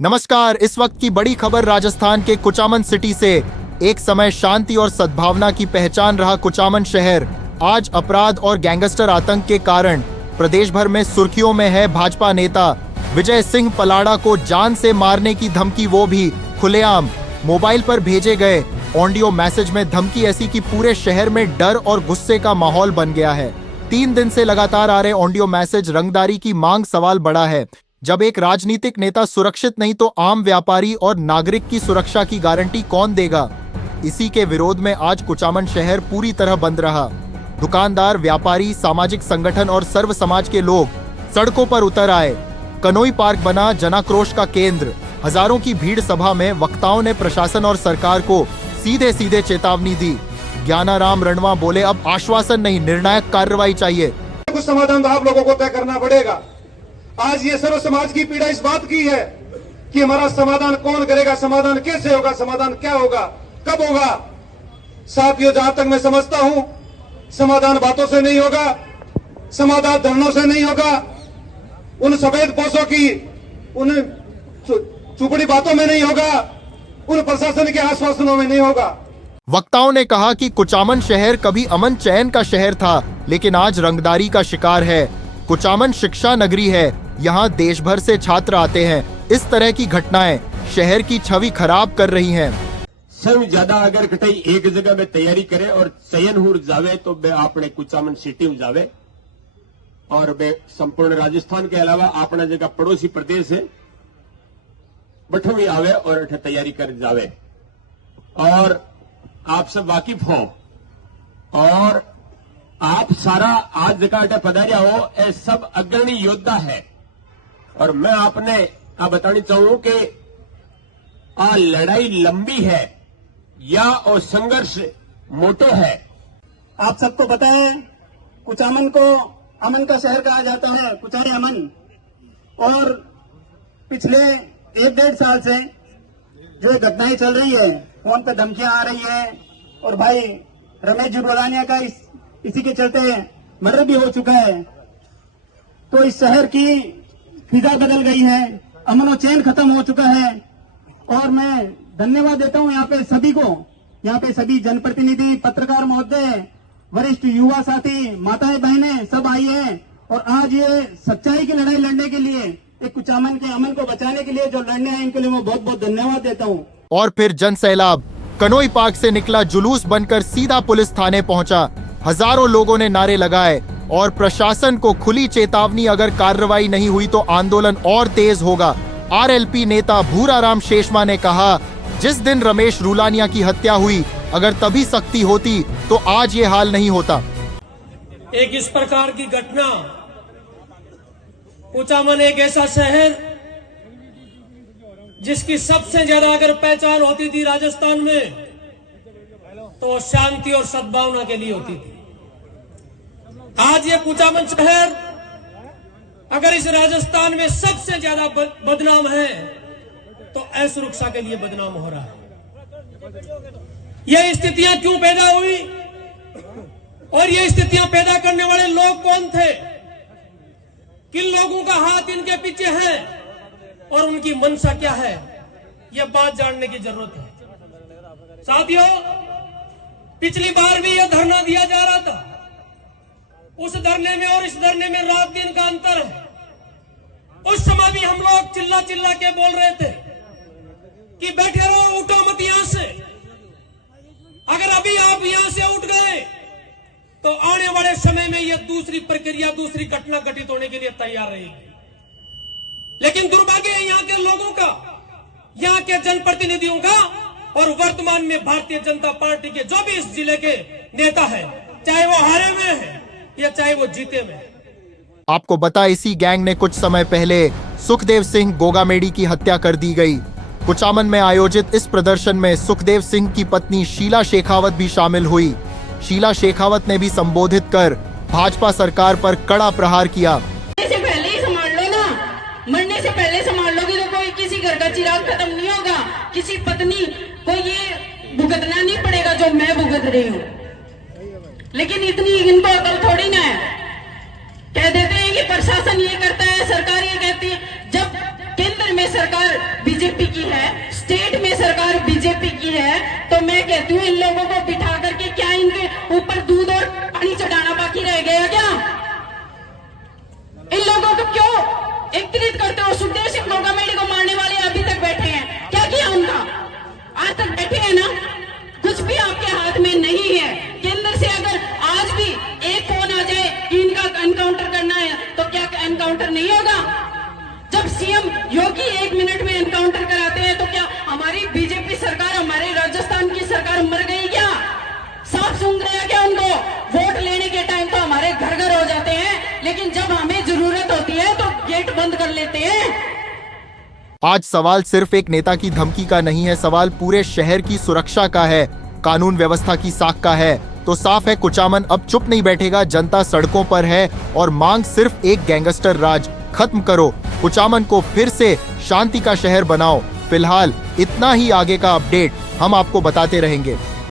नमस्कार। इस वक्त की बड़ी खबर राजस्थान के कुचामन सिटी से। एक समय शांति और सद्भावना की पहचान रहा कुचामन शहर आज अपराध और गैंगस्टर आतंक के कारण प्रदेश भर में सुर्खियों में है। भाजपा नेता विजय सिंह पलाड़ा को जान से मारने की धमकी, वो भी खुलेआम। मोबाइल पर भेजे गए ऑडियो मैसेज में धमकी ऐसी कि पूरे शहर में डर और गुस्से का माहौल बन गया है। 3 दिन से लगातार आ रहे ऑडियो मैसेज रंगदारी की मांग सवाल बड़ा है। जब एक राजनीतिक नेता सुरक्षित नहीं तो आम व्यापारी और नागरिक की सुरक्षा की गारंटी कौन देगा? इसी के विरोध में आज कुचामन शहर पूरी तरह बंद रहा। दुकानदार, व्यापारी, सामाजिक संगठन और सर्व समाज के लोग सड़कों पर उतर आए। कनोई पार्क बना जनाक्रोश का केंद्र। हजारों की भीड़ सभा में वक्ताओं ने प्रशासन और सरकार को सीधे सीधे चेतावनी दी। ज्ञानाराम रणवा बोले, अब आश्वासन नहीं, निर्णायक कार्रवाई चाहिए। कुछ समाधान आप लोगों को तय करना पड़ेगा। आज ये सर्व समाज की पीड़ा इस बात की है कि हमारा समाधान कौन करेगा, समाधान कैसे होगा, समाधान क्या होगा, कब होगा। साथियों, जहां तक मैं समझता हूं, समाधान बातों से नहीं होगा, समाधान धरनों से नहीं होगा, उन सफेद पोशों की उन चुपड़ी बातों में नहीं होगा, उन प्रशासन के आश्वासनों में नहीं होगा। वक्ताओं ने कहा कि कुचामन शहर कभी अमन चैन का शहर था, लेकिन आज रंगदारी का शिकार है। कुचामन शिक्षा नगरी है, यहाँ देश भर से छात्र आते हैं। इस तरह की घटनाएं शहर की छवि खराब कर रही हैं। सब ज्यादा अगर कतई एक जगह में तैयारी करे और चयन हो जावे तो बे आपने कुचामन सिटी में जावे और बे संपूर्ण राजस्थान के अलावा अपना जगह पड़ोसी प्रदेश है बठो भी आवे और अठे तैयारी कर जावे। और आप सब वाकिफ हो और आप सारा आज जगह अटे पधारिया हो, ये सब अग्रणी योद्धा है। और मैं आपने बतानी चाहूं कि आ लड़ाई लंबी है या और संघर्ष मोटो है। आप सबको पता है कुचामन को अमन का शहर कहा जाता है, कुचाई अमन। और पिछले 1-1.5 साल से जो घटनाएं चल रही है, फोन पे धमकियां आ रही है और भाई रमेश जुड़वानिया का इसी के चलते मर्डर भी हो चुका है। तो इस शहर की फिजा बदल गई है, अमन और चैन खत्म हो चुका है। और मैं धन्यवाद देता हूं यहाँ पे सभी को, यहाँ पे सभी जनप्रतिनिधि, पत्रकार महोदय, वरिष्ठ युवा साथी, माताएं बहनें सब आई हैं। और आज ये सच्चाई की लड़ाई लड़ने के लिए, एक कुचामन के अमन को बचाने के लिए जो लड़ने आए, इनके लिए मैं बहुत बहुत धन्यवाद देता हूँ। और फिर जन सैलाब कनोई पार्क से निकला, जुलूस बनकर सीधा पुलिस थाने पहुंचा। हजारों लोगों ने नारे लगाए और प्रशासन को खुली चेतावनी, अगर कार्रवाई नहीं हुई तो आंदोलन और तेज होगा। आरएलपी नेता भूराराम शेषमा ने कहा, जिस दिन रमेश रूलानिया की हत्या हुई, अगर तभी सख्ती होती तो आज ये हाल नहीं होता। एक इस प्रकार की घटना, कुचामन एक ऐसा शहर जिसकी सबसे ज्यादा अगर पहचान होती थी राजस्थान में तो शांति और सद्भावना के लिए होती थी। आज ये कुचामन शहर अगर इस राजस्थान में सबसे ज्यादा बदनाम है तो असुरक्षा के लिए बदनाम हो रहा है। ये स्थितियां क्यों पैदा हुई और ये स्थितियां पैदा करने वाले लोग कौन थे? किन लोगों का हाथ इनके पीछे है और उनकी मंशा क्या है? यह बात जानने की जरूरत है। साथियों, पिछली बार भी यह धरना दिया जा रहा था। उस धरने में और इस धरने में रात दिन का अंतर है। उस समय भी हम लोग चिल्ला चिल्ला के बोल रहे थे कि बैठे रहो, उठो मत यहां से। अगर अभी आप यहां से उठ गए तो आने वाले समय में यह दूसरी प्रक्रिया, दूसरी घटना घटित होने के लिए तैयार रहेगी। लेकिन दुर्भाग्य है यहाँ के लोगों का, यहाँ के जनप्रतिनिधियों का और वर्तमान में भारतीय जनता पार्टी के जो भी इस जिले के नेता है, चाहे वो हारे हुए हैं या चाहे वो जीते हुए हैं। आपको बता, इसी गैंग ने कुछ समय पहले सुखदेव सिंह गोगामेडी की हत्या कर दी गई। कुचामन में आयोजित इस प्रदर्शन में सुखदेव सिंह की पत्नी शीला शेखावत भी शामिल हुई। शीला शेखावत ने भी संबोधित कर भाजपा सरकार पर कड़ा प्रहार किया। मरने से पहले ही संभाल लो ना, मरने से पहले संभाल लोगे तो कोई किसी घर का चिराग खत्म नहीं होगा, किसी पत्नी को ये भुगतना नहीं पड़ेगा जो मैं भुगत रही हूँ। लेकिन इतनी इनको अकल थोड़ी ना है। कह देते हैं कि प्रशासन ये करता है, सरकार ये कहती है। जब केंद्र सेंटर में सरकार बीजेपी की है, स्टेट में सरकार बीजेपी की है, तो मैं कहती हूँ इन लोगों को बिठा करके क्या इनके ऊपर दूध और पानी चढ़ाना बाकी रह गया क्या? इन लोगों को क्यों एकत्रित करते हो? सुखदेव सिंह गोगामेडी को मारने वाले अभी तक बैठे हैं, क्या किया उनका? आज तक बैठे हैं ना, कुछ भी आपके हाथ में नहीं है। केंद्र से अगर आज भी एक फोन आ जाए कि इनका एनकाउंटर करना है, तो क्या एनकाउंटर नहीं होगा? जब सीएम योगी 1 मिनट में एनकाउंटर कराते हैं, तो क्या हमारी बीजेपी सरकार, हमारे राजस्थान की सरकार मर गई क्या? साफ सुन गया क्या उनको? वोट लेने के टाइम तो हमारे घर घर हो जाते हैं, लेकिन जब हमें जरूरत होती है तो गेट बंद कर लेते हैं। आज सवाल सिर्फ एक नेता की धमकी का नहीं है, सवाल पूरे शहर की सुरक्षा का है, कानून व्यवस्था की साख का है। तो साफ है कुचामन अब चुप नहीं बैठेगा, जनता सड़कों पर है और मांग सिर्फ एक गैंगस्टर राज खत्म करो, कुचामन को फिर से शांति का शहर बनाओ। फिलहाल इतना ही, आगे का अपडेट हम आपको बताते रहेंगे।